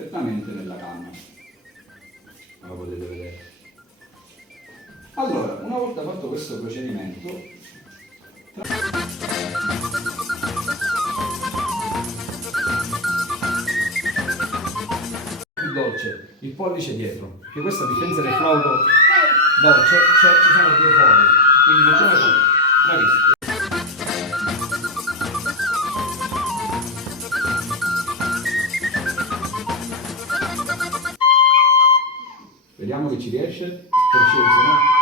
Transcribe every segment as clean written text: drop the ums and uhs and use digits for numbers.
perfettamente nella canna, come potete vedere. Allora, una volta fatto questo procedimento, il dolce, il pollice dietro, perché questa a differenza del flauto dolce, cioè ci sono due fori, quindi mettiamo fuori, bravissimo. Vediamo che ci riesce, se no.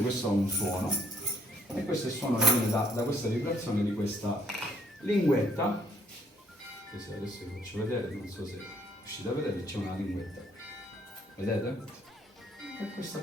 Questo ha un suono e questo è il suono che viene da questa vibrazione di questa linguetta. Questo adesso vi faccio vedere, non so se riuscite a vedere, c'è una linguetta, vedete? E questa